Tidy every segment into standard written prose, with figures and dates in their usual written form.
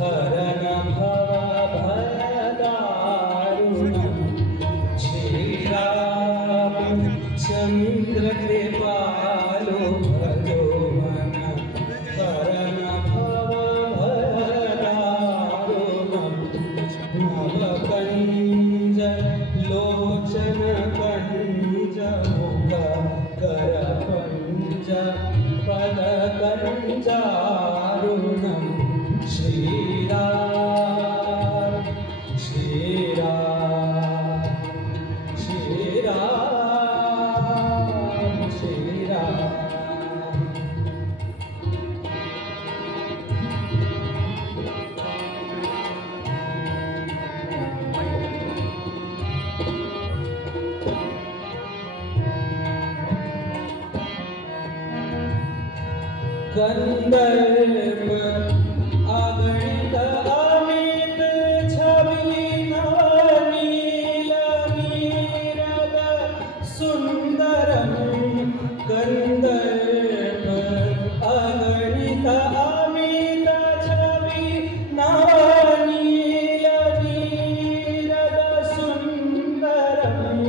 हरन भवभयदारुणं श्रीरामचन्द्र कृपालो भजो मन हरन भवभयदारुणं नवकञ्ज लोचन कञ्ज मुख कर पञ्च पद कञ्जारुणं श्रीराम श्रीराम श्रीराम श्रीराम गंधर्व अगणित अमित छवि नील नीरद सुंदरम गंधर्व अगणित अमित छवि नील नीरद सुंदरम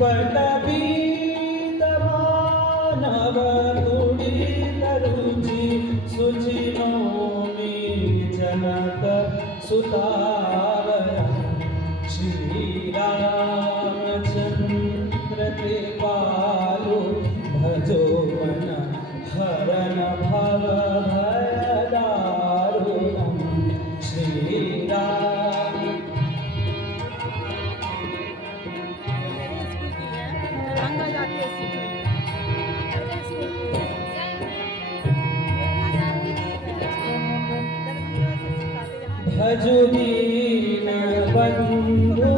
पटबीत मानव सुचिनोमि जनक सुतावरं श्रीरामचन्द्र कृपालो भजो मन हरन भवभयदारुणं श्रीराम भजो दीन बंधु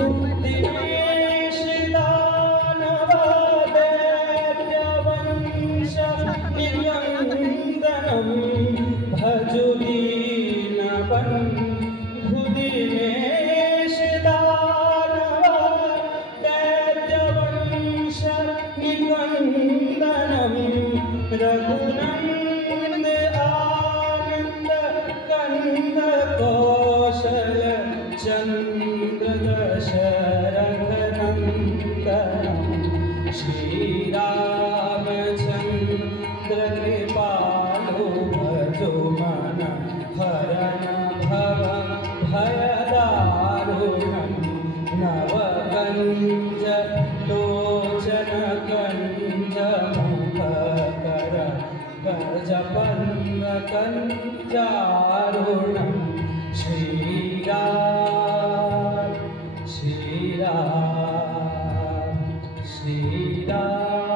दिनेश दानव दैत्य वंश निरंदनम भजो दीन बंधु दिनेश दानव दैत्य वंश निरंदनम रघुनंद आनंद कंद कौशल चंद्र दशरथनंदनं श्रीरामचन्द्र कृपालो भजो मन हरन भवभयदारुणं नवकञ्ज लोचन कञ्ज मुख कर गजपन्न कञ्जारुणं श्रीराम श्रीराम श्रीराम